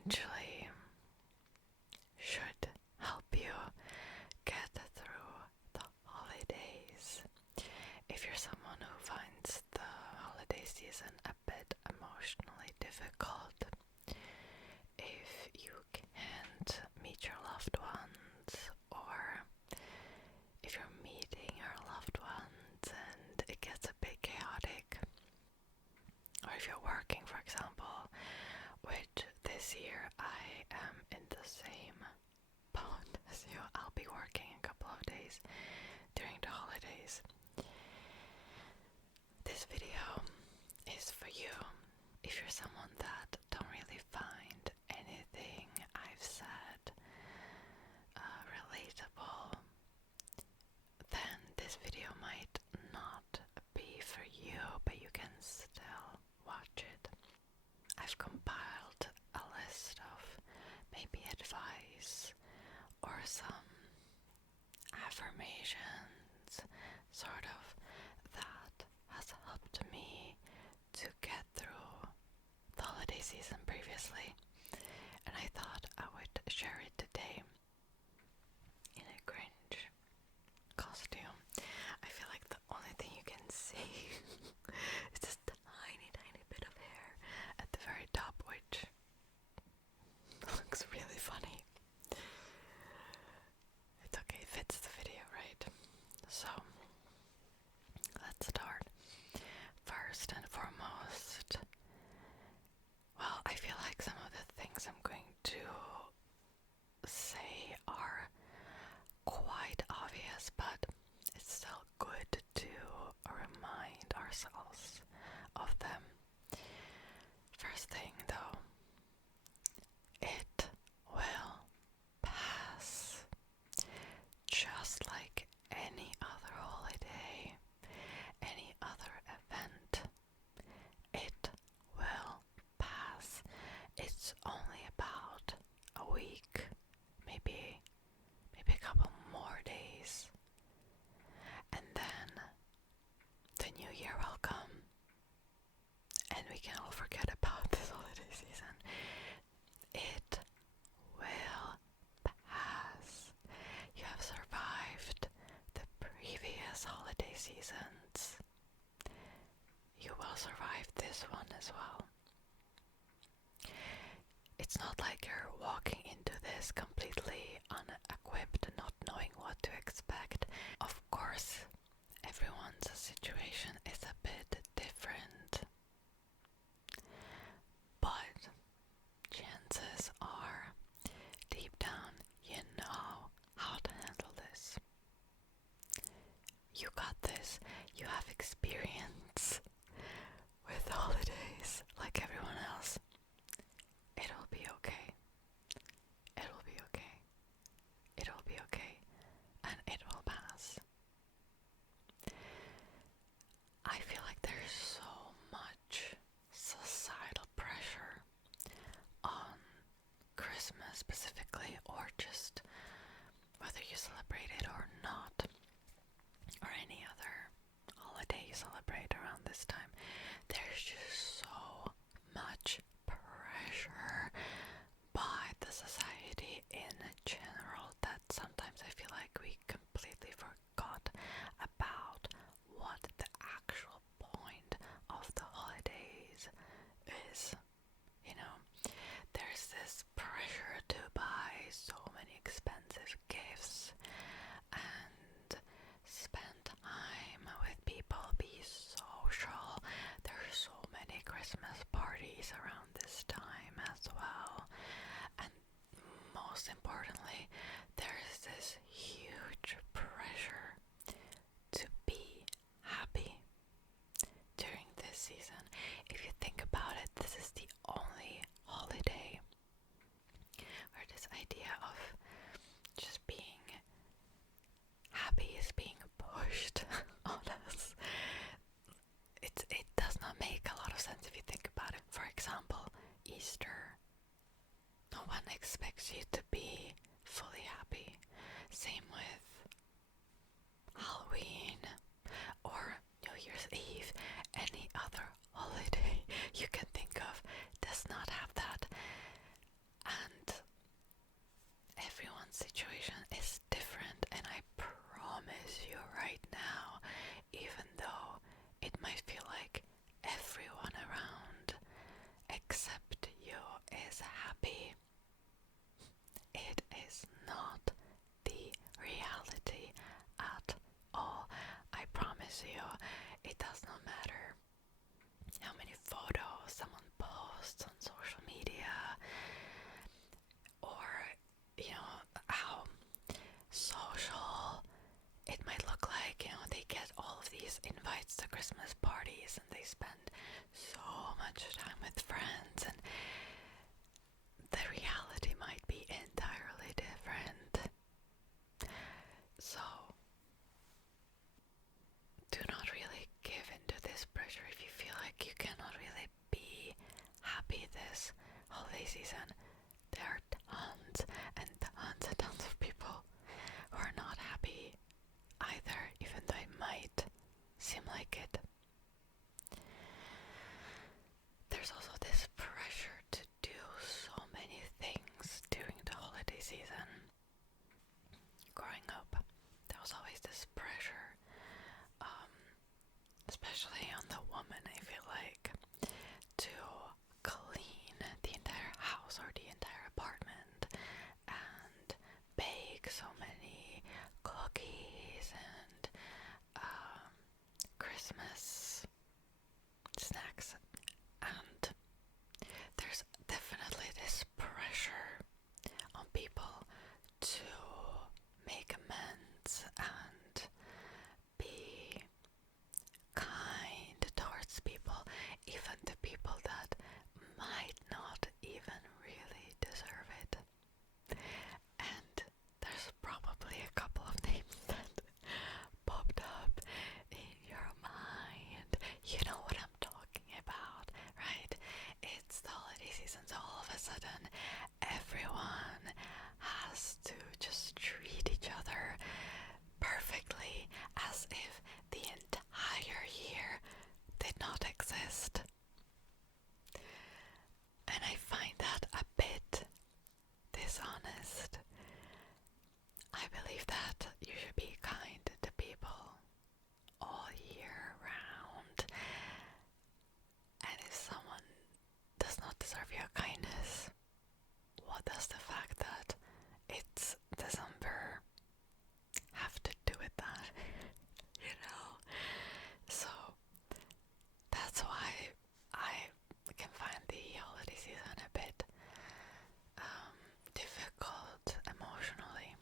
eventually should help you get through the holidays. If you're someone who finds the holiday season a bit emotionally difficult, if you can't meet your loved ones, or if you're meeting your loved ones and it gets a bit chaotic, or if you're working, for example, which this year I am in the same boat as you. I'll be working a couple of days during the holidays. This video is for you. If you're someone that don't really find anything I've said relatable, then this video might not be for you, but you can still watch it. I've compiled a list of maybe advice or some affirmations, sort of, that has helped me to get through the holiday season previously, and I thought I would share it today in a cringe costume. I feel like the only thing you can see is this tiny bit of hair at the very top, which looks really funny. It's okay, it fits the video, right? So, let's start. First and foremost, well, I feel like some of the things I'm going to say are quite obvious, but it's still good to remind ourselves of them. First thing though, it will pass. Just like any other holiday, any other event, it will pass. It's only about a week, maybe a couple more days, and then the new year will come, and we can all forget about this holiday season. It will pass. You have survived the previous holiday seasons. You will survive this one as well. It's not like you're walking into this completely unequipped, not knowing what to expect. Of course, everyone's situation is a bit different, but chances are, deep down, you know how to handle this. You got this. You have experience with holidays like everyone else. It'll be okay. It'll be okay. It'll be okay. And it will pass. I feel like there's so much societal pressure on Christmas specifically, or just whether you celebrate it or not, or any other holiday you celebrate around this time. There's just so much pressure by the society in general that sometimes I feel like we completely forgot about what the actual point of the holidays is. You know, there's this pressure to buy so many expensive gifts and spend time with people, be social, to you. It does not matter how many photos someone posts on social media, or how social it might look like. They get all of these invites to Christmas parties and they spend so much time with friends, and the reality might be entirely different. So do not really give into this pressure if you feel like you cannot really be happy this holiday season. There are tons and tons and tons of people who are not happy either, even though it might seem like it. There's also this pressure to do so many things during the holiday season. Growing up, there was always this pressure, especially on the woman, I feel like, to clean the entire house or the entire apartment and bake so many cookies and Christmas snacks. And there's definitely this pressure on people to make amends and be kind towards people, even to people that might not even really deserve it. And there's probably a couple of names that popped up in your mind. You know what I'm talking about, right? It's the holiday season, so all of a sudden everyone has to just treat each other perfectly as if the entire year did not exist. And I find that a bit dishonest. I believe that you should be kind to people all year round. And if someone does not deserve your kindness, what does the fact that it's December have to do with that? So that's why I can find the holiday season a bit difficult emotionally.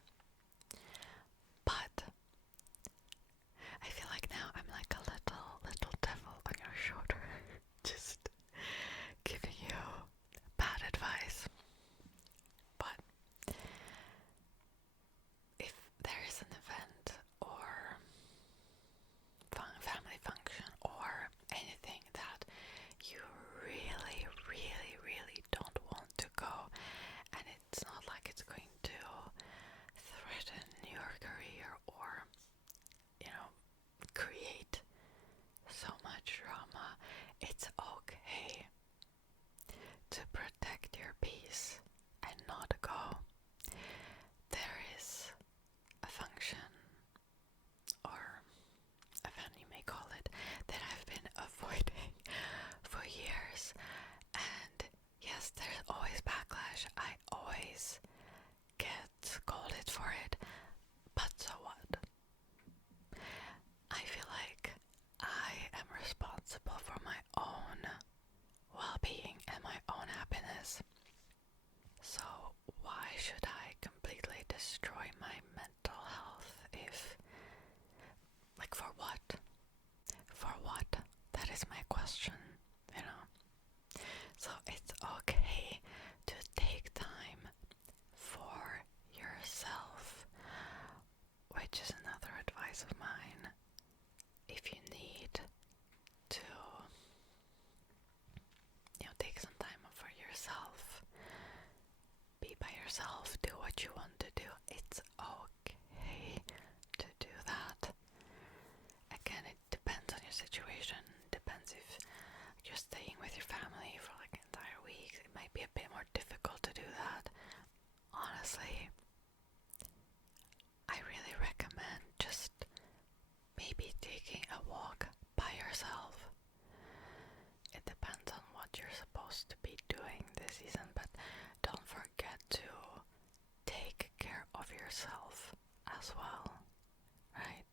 But I feel like now I'm like a little devil on your shoulder, just giving you bad advice. But if there is an event or family function or anything that you really, really, really don't want to go, and it's not like it's going to threaten your career or create so much drama, it's okay to protect your peace and not go. There is a function, or event you may call it, that I've been avoiding for years, and yes, there's always backlash. I always get scolded for it, but so what? I feel like I am responsible for my own well-being and my own happiness. So why should I completely destroy my mental health if, for what? For what? That is my question, So it's okay to take time for yourself, which is another advice of mine. If you need to, take some time for yourself, be by yourself, do what you want to do, it's okay to do that. Again, it depends on your situation, depends if you're staying with your family for an entire week, it might be a bit more difficult to do that. Honestly, I really recommend just maybe taking a walk by yourself. It depends on what you're supposed to be doing this season, but don't forget to take care of yourself as well, right?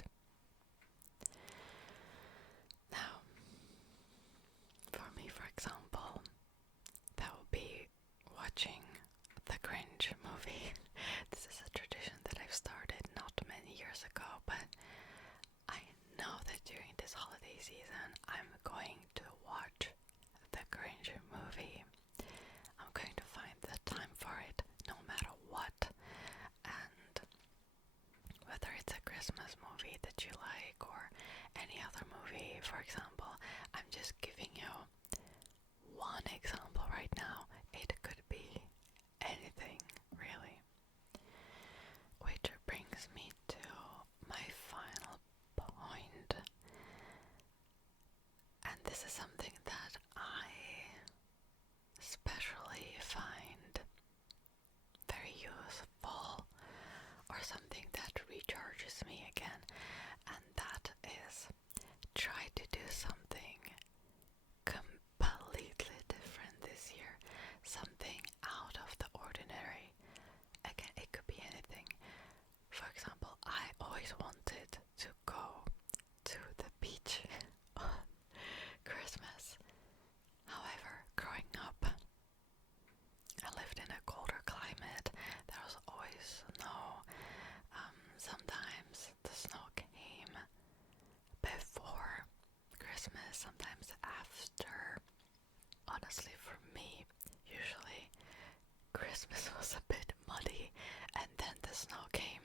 Christmas was a bit muddy, and then the snow came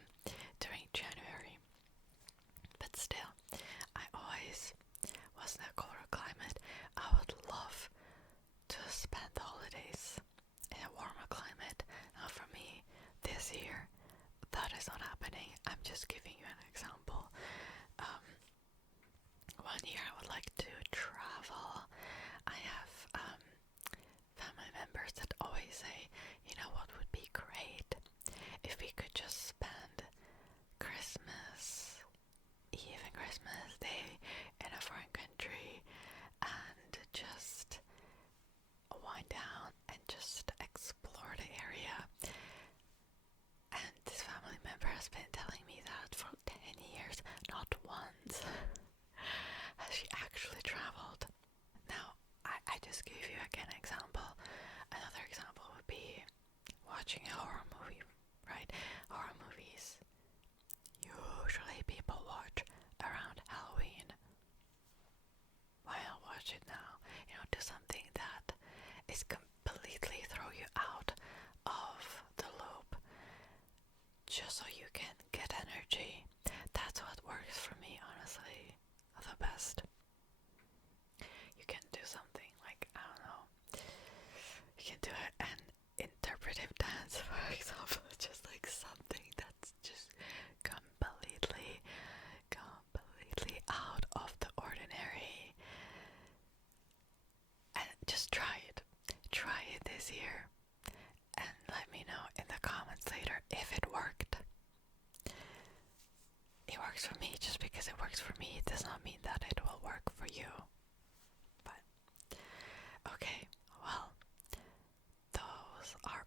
during January. But still, I always was in a colder climate. I would love to spend the holidays in a warmer climate. Now for me, this year, that is not happening. I'm just giving you an example. One year I would like to travel. I have family members that always say, you know what would be great if we could just spend Christmas Eve and Christmas Day in a foreign country and just wind down and just explore the area. And this family member has been telling me that for 10 years, not once has she actually traveled. Now, I just gave you again an example. Another example would be watching a horror movie, right? Horror movies usually people watch around Halloween. Why not watch it now? You know, do something that is completely throw you out of the loop, just so you can get energy. That's what works for me, honestly, the best. You can do something like, I don't know, you can do an interpretive dance, for example, just like something that's just completely out of the ordinary. And just try it this year, and let me know in the comments later if it worked. It works for me. Just because it works for me, it does not mean that it will work for you. But okay, well, those are